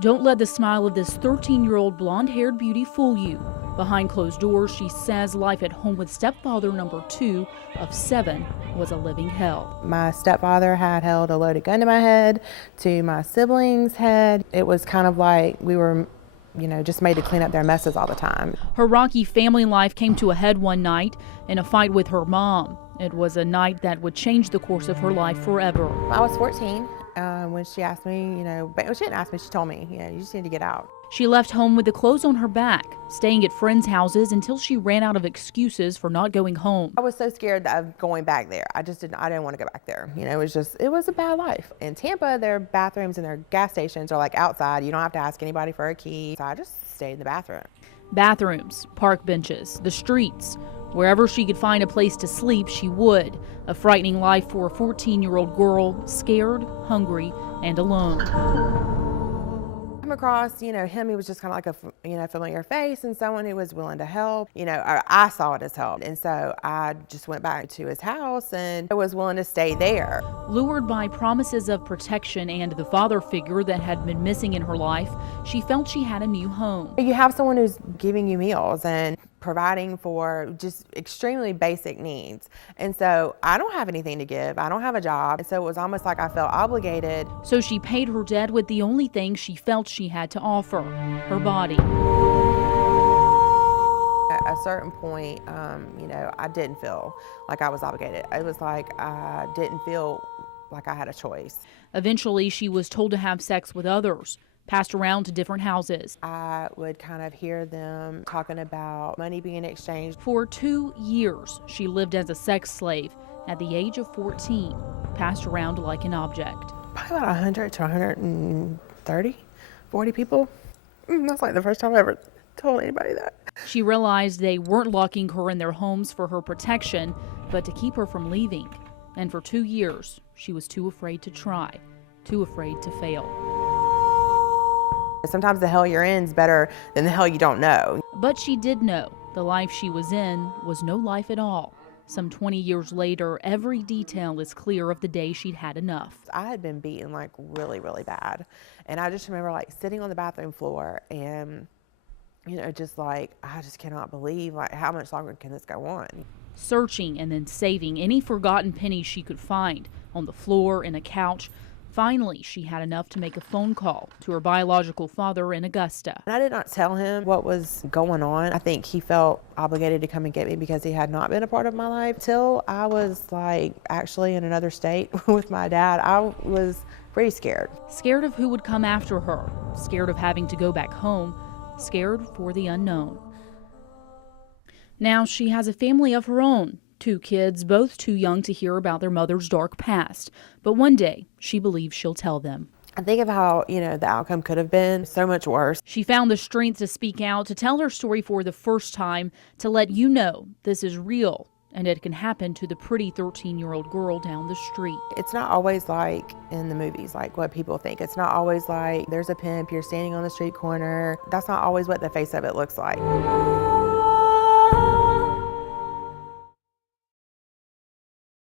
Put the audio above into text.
Don't let the smile of this 13-year-old blonde-haired beauty fool you. Behind closed doors, she says life at home with stepfather number 2 of 7 was a living hell. My stepfather had held a loaded gun to my head, to my siblings' head. It was kind of like we were, just made to clean up their messes all the time. Her rocky family life came to a head one night in a fight with her mom. It was a night that would change the course of her life forever. I was 14 when she asked me, but she didn't ask me, she told me, you just need to get out. She left home with the clothes on her back, staying at friends' houses until she ran out of excuses for not going home. I was so scared of going back there. I didn't want to go back there. It was a bad life. In Tampa, their bathrooms and their gas stations are like outside. You don't have to ask anybody for a key. So I just stayed in the bathroom. Bathrooms, park benches, the streets. Wherever she could find a place to sleep, she would. A frightening life for a 14-year-old girl, scared, hungry, and alone. Come across, him, he was just kind of like a, familiar face and someone who was willing to help. I saw it as help. And so I just went back to his house and I was willing to stay there. Lured by promises of protection and the father figure that had been missing in her life, she felt she had a new home. You have someone who's giving you meals and providing for just extremely basic needs. And so I don't have anything to give. I don't have a job. And so it was almost like I felt obligated. So she paid her debt with the only thing she felt she had to offer, her body. At a certain point, I didn't feel like I was obligated. It was like I didn't feel like I had a choice. Eventually, she was told to have sex with others, passed around to different houses. I would kind of hear them talking about money being exchanged. For 2 years, she lived as a sex slave. At the age of 14, passed around like an object. Probably about 100 to 130, 40 people. That's like the first time I ever told anybody that. She realized they weren't locking her in their homes for her protection, but to keep her from leaving. And for 2 years, she was too afraid to try, too afraid to fail. Sometimes the hell you're in is better than the hell you don't know. But she did know the life she was in was no life at all. Some 20 years later, every detail is clear of the day she'd had enough. I had been beaten like really, really bad. And I just remember like sitting on the bathroom floor and, just like, I just cannot believe like how much longer can this go on? Searching and then saving any forgotten pennies she could find on the floor, in a couch. Finally, she had enough to make a phone call to her biological father in Augusta. And I did not tell him what was going on. I think he felt obligated to come and get me because he had not been a part of my life. Till I was like actually in another state with my dad, I was pretty scared. Scared of who would come after her, scared of having to go back home, scared for the unknown. Now she has a family of her own. 2 kids, both too young to hear about their mother's dark past. But one day, she believes she'll tell them. I think of how, the outcome could have been so much worse. She found the strength to speak out, to tell her story for the first time, to let you know this is real and it can happen to the pretty 13-year-old girl down the street. It's not always like in the movies, like what people think. It's not always like there's a pimp, you're standing on the street corner. That's not always what the face of it looks like.